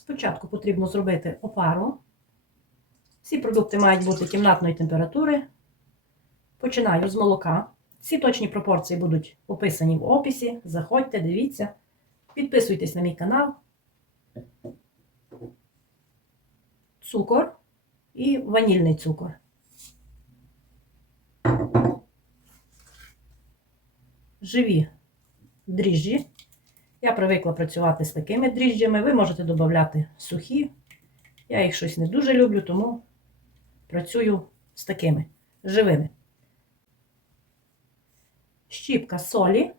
Спочатку потрібно зробити опару. Всі продукти мають бути кімнатної температури. Починаю з молока. Всі точні пропорції будуть описані в описі. Заходьте, дивіться. Підписуйтесь на мій канал. Цукор і ванільний цукор. Живі дріжджі. Я привикла працювати з такими дріжджами. Ви можете додати сухі. Я їх щось не дуже люблю, тому працюю з такими живими. Щіпка солі.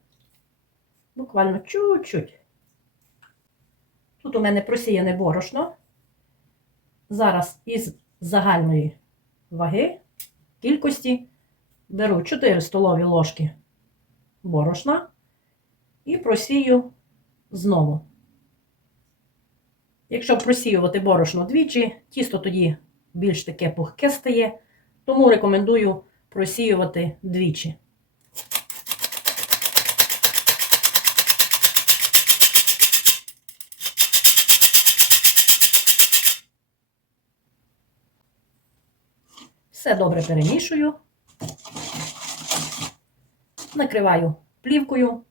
Буквально чуть-чуть. Тут у мене просіяне борошно. Зараз із загальної ваги кількості беру 4 столові ложки борошна і просію знову. Якщо просіювати борошно двічі, тісто тоді більш таке пухке стає, тому рекомендую просіювати двічі. Все добре перемішую, накриваю плівкою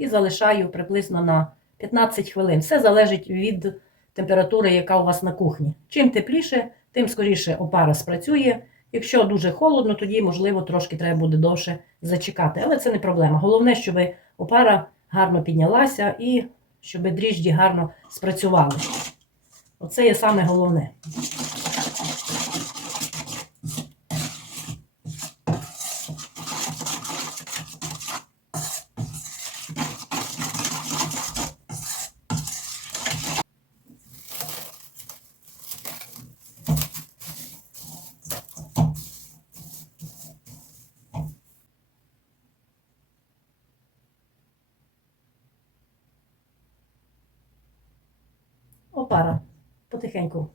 і залишаю приблизно на 15 хвилин. Все залежить від температури, яка у вас на кухні. Чим тепліше, тим скоріше опара спрацює. Якщо дуже холодно, тоді, можливо, трошки треба буде довше зачекати. Але це не проблема. Головне, щоб опара гарно піднялася і щоб дріжджі гарно спрацювали. Оце є саме головне. Опара потихеньку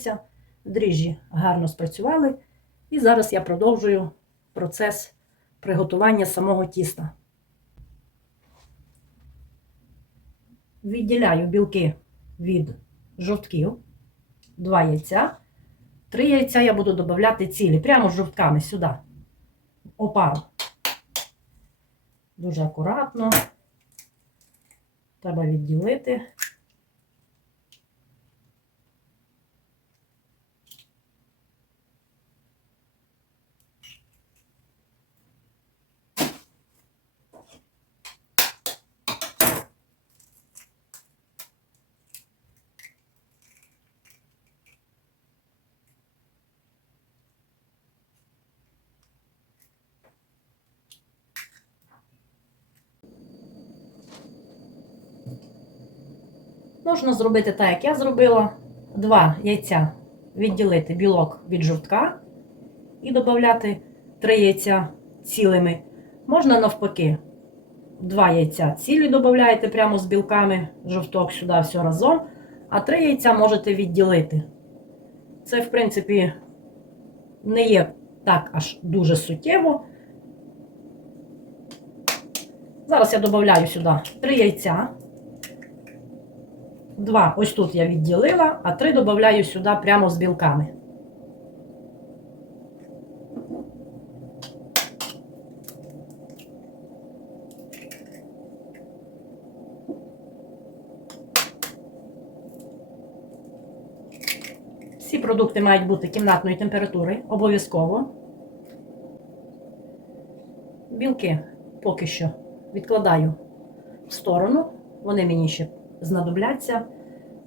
піднімається, дріжджі гарно спрацювали. І зараз я продовжую процес приготування самого тіста. Відділяю білки від жовтків, два яйця. Три яйця я буду додавати цілі, прямо з жовтками сюди. Опару. Дуже акуратно. Треба відділити. Можна зробити так, як я зробила. Два яйця відділити білок від жовтка і додати три яйця цілими. Можна навпаки. Два яйця цілі додаєте прямо з білками, жовток сюди все разом. А три яйця можете відділити. Це, в принципі, не є так аж дуже суттєво. Зараз я додаю сюди три яйця. Два ось тут я відділила, а три додаю сюди прямо з білками. Всі продукти мають бути кімнатної температури, обов'язково. Білки поки що відкладаю в сторону, вони мені ще знадобляться.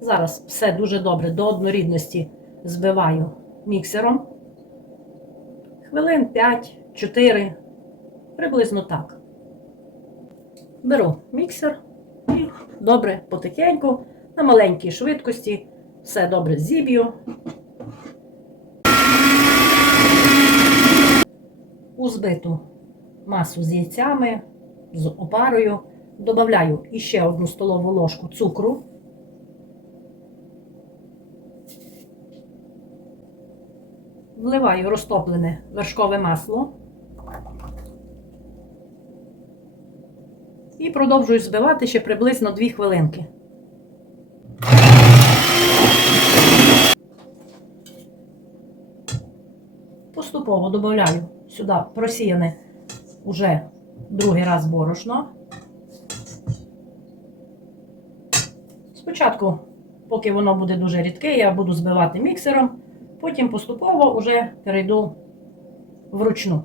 Зараз все дуже добре до однорідності збиваю міксером. Хвилин 5-4, приблизно так. Беру міксер і добре потихеньку, на маленькій швидкості, все добре зіб'ю. У збиту масу з яйцями, з опарою. Добавляю іще одну столову ложку цукру. Вливаю розтоплене вершкове масло і продовжую збивати ще приблизно 2 хвилинки. Поступово додаю сюди просіяне уже другий раз борошно. Спочатку, поки воно буде дуже рідке, я буду збивати міксером, потім поступово вже перейду вручну.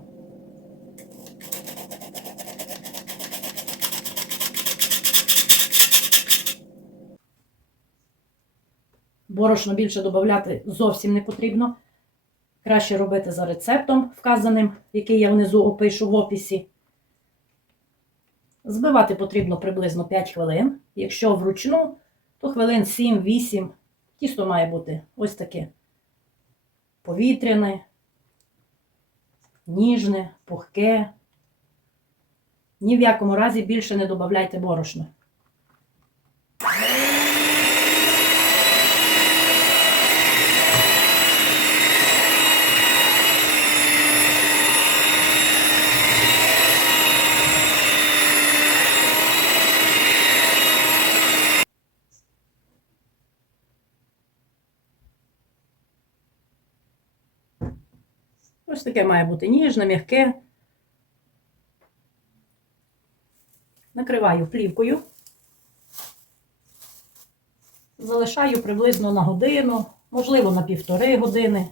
Борошно більше додати зовсім не потрібно. Краще робити за рецептом вказаним, який я внизу опишу в описі. Збивати потрібно приблизно 5 хвилин. Якщо вручну, то хвилин 7-8. Тісто має бути ось таке повітряне, ніжне, пухке. Ні в якому разі більше не додавайте борошна. Ось таке має бути ніжне, м'яке. Накриваю плівкою. Залишаю приблизно на годину, можливо, на півтори години.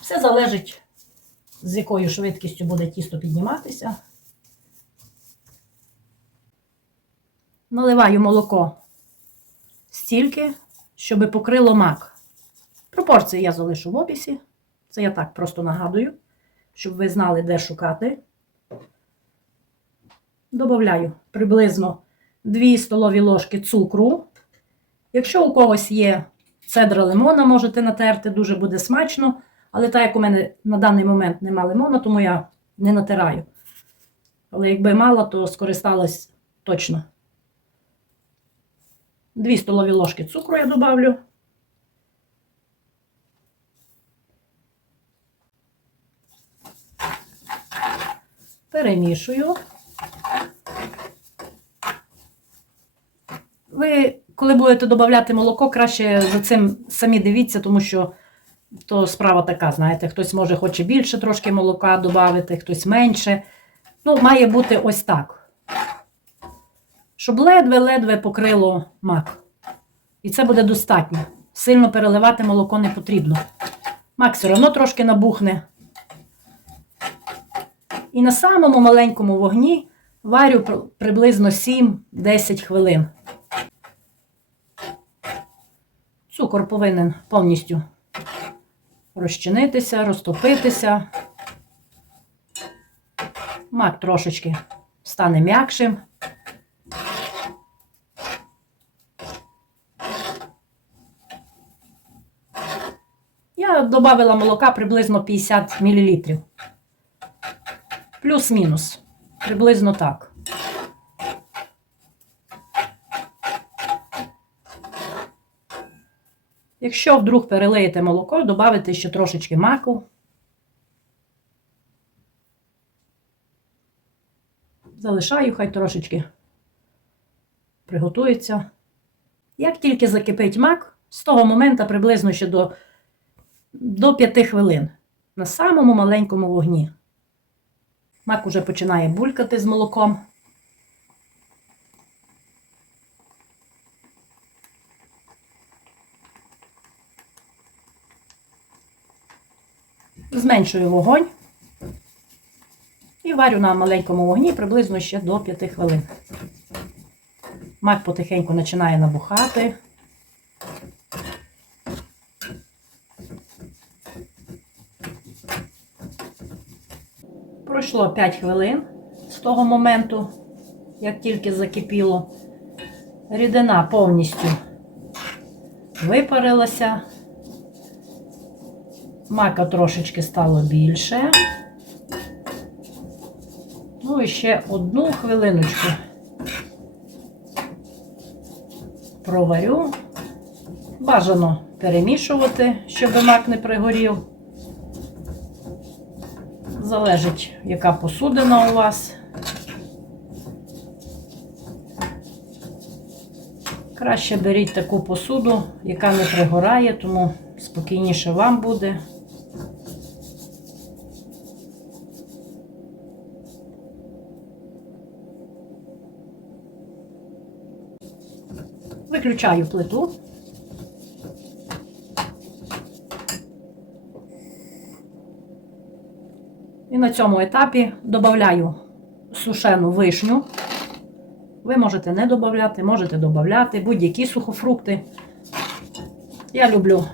Все залежить, з якою швидкістю буде тісто підніматися. Наливаю молоко стільки, щоб покрило мак. Пропорції я залишу в описі. Це я так просто нагадую, щоб ви знали, де шукати. Добавляю приблизно 2 столові ложки цукру. Якщо у когось є цедра лимона, можете натерти, дуже буде смачно. Але так як у мене на даний момент нема лимона, тому я не натираю. Але якби мала, то скористалась точно. 2 столові ложки цукру я добавлю. Перемішую. Ви, коли будете додавати молоко, краще за цим самі дивіться, тому що то справа така, знаєте, хтось може хоче більше трошки молока додати, хтось менше. Ну, має бути ось так. Щоб ледве-ледве покрило мак. І це буде достатньо. Сильно переливати молоко не потрібно. Мак все одно трошки набухне. І на самому маленькому вогні варю приблизно 7-10 хвилин. Цукор повинен повністю розчинитися, розтопитися. Мак трошечки стане м'якшим. Я додала молока приблизно 50 мл. Плюс-мінус. Приблизно так. Якщо вдруг перелиєте молоко, додайте ще трошечки маку. Залишаю, хай трошечки приготується. Як тільки закипить мак, з того моменту приблизно ще до, до 5 хвилин на самому маленькому вогні. Мак уже починає булькати з молоком. Зменшую вогонь і варю на маленькому вогні приблизно ще до 5 хвилин. Мак потихеньку починає набухати. Пройшло 5 хвилин з того моменту, як тільки закипіло. Рідина повністю випарилася. Мака трошечки стало більше. Ну і ще одну хвилиночку проварю. Бажано перемішувати, щоб мак не пригорів залежить, яка посудина у вас. Краще беріть таку посуду, яка не пригорає, тому спокійніше вам буде. Виключаю плиту. І на цьому етапі додаю сушену вишню. Ви можете не додати, можете додати будь-які сухофрукти. Я люблю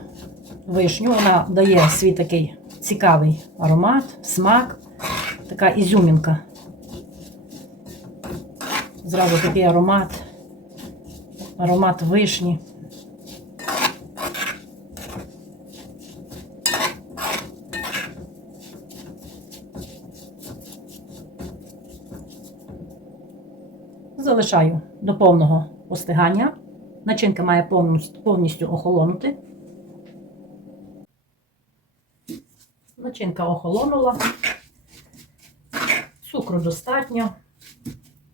вишню, вона дає свій такий цікавий аромат, смак, така ізюмінка. Зразу такий аромат, аромат вишні. Залишаю до повного остигання. Начинка має повністю, охолонути. Начинка охолонула. Цукру достатньо,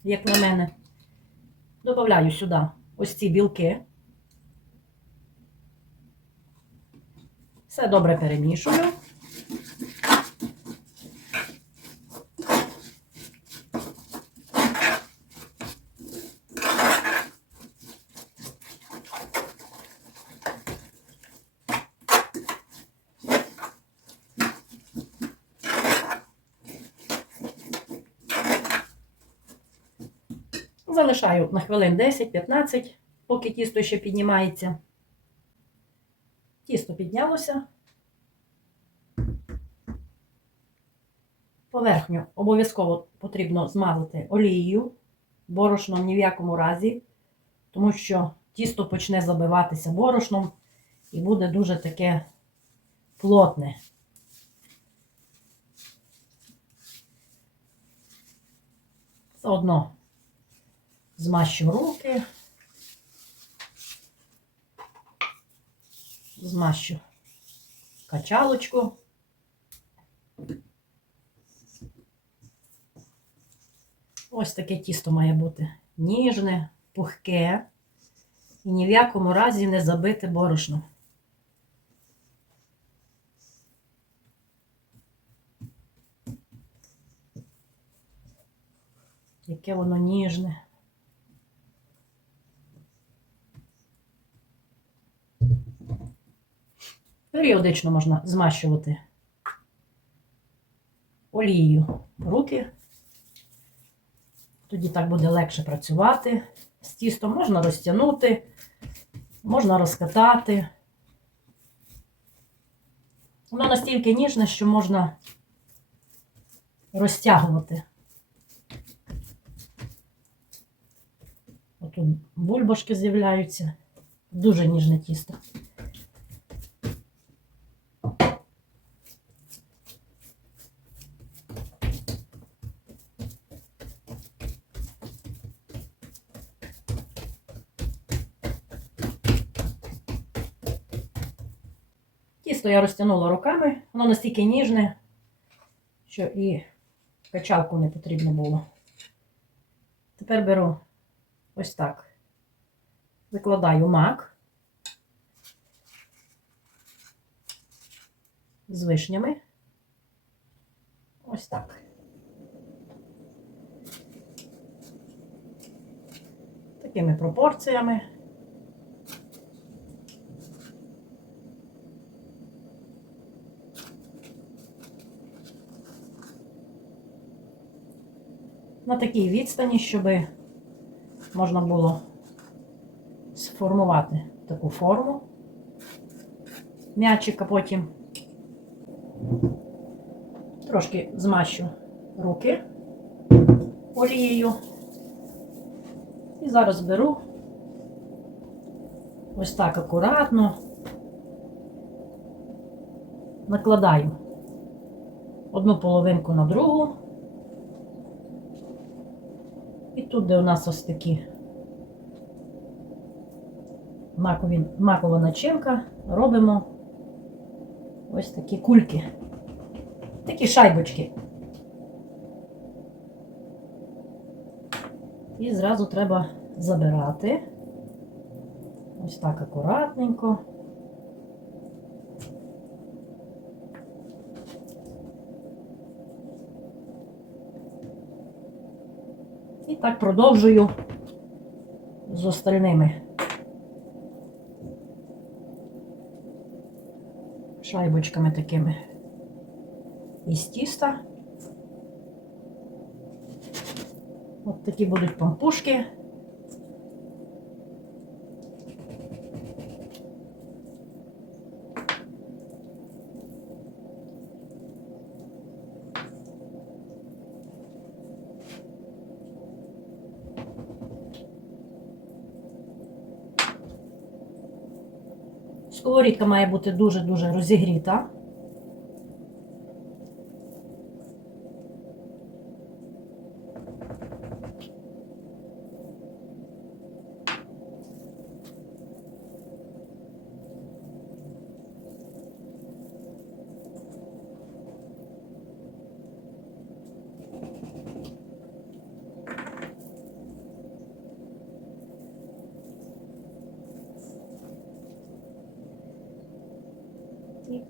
як на мене. Добавляю сюди ось ці білки. Все добре перемішую. Залишаю на хвилин 10-15, поки тісто ще піднімається. Тісто піднялося. Поверхню обов'язково потрібно змазати олією, борошном ні в якому разі, тому що тісто почне забиватися борошном і буде дуже таке плотне. Заодно змащу руки, змащу качалочку. Ось таке тісто має бути ніжне, пухке і ні в якому разі не забите борошном. Яке воно ніжне. Періодично можна змащувати олією руки. Тоді так буде легше працювати. З тістом можна розтягнути, можна розкатати. Воно настільки ніжне, що можна розтягувати. Отут бульбашки з'являються. Дуже ніжне тісто. Я розтягнула руками, воно настільки ніжне, що і качалку не потрібно було. Тепер беру ось так. Викладаю мак з вишнями. Ось так. Такими пропорціями. На такій відстані, щоб можна було сформувати таку форму м'ячика потім. Трошки змащу руки олією. І зараз беру ось так акуратно, накладаю одну половинку на другу. І тут, де у нас ось такі макові, макова начинка, робимо ось такі кульки, такі шайбочки. І зразу треба забирати. Ось так акуратненько. так продовжую з остальними. Шайбочками такими із тіста. От такі будуть пампушки. Сковорідка має бути дуже-дуже розігріта.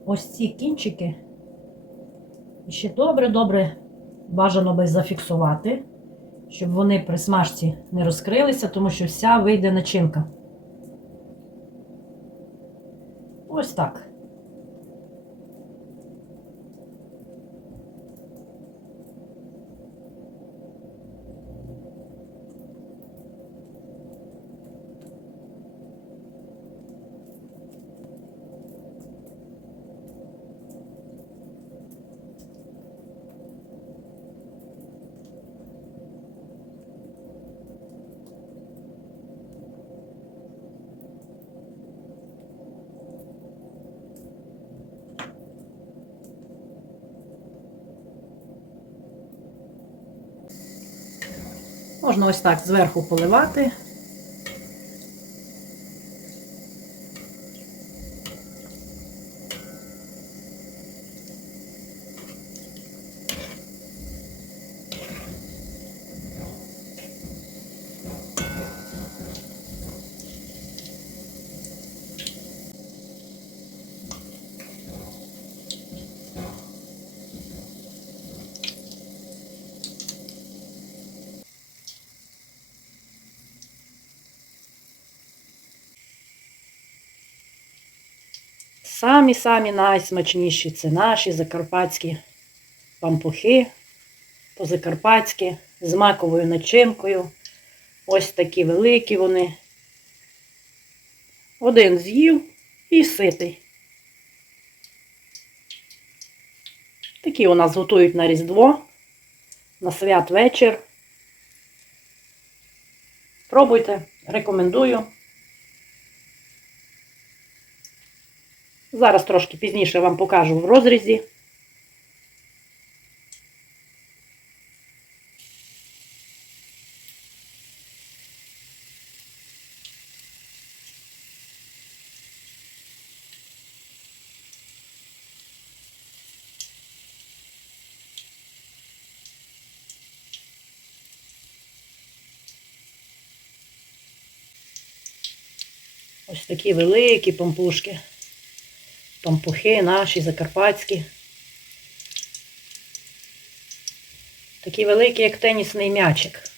Ось ці кінчики ще добре-добре бажано би зафіксувати, щоб вони при смажці не розкрилися, тому що вся вийде начинка. Ось так. Можна ось так зверху поливати. Самі-самі найсмачніші це наші закарпатські пампухи по-закарпатськи з маковою начинкою. Ось такі великі вони. Один з'їв і ситий. Такі у нас готують на Різдво, на святвечір. Пробуйте, рекомендую. Зараз трошки пізніше вам покажу в розрізі. Ось такі великі пампушки. Пампухи наші, закарпатські. Такі великі, як тенісний м'ячик.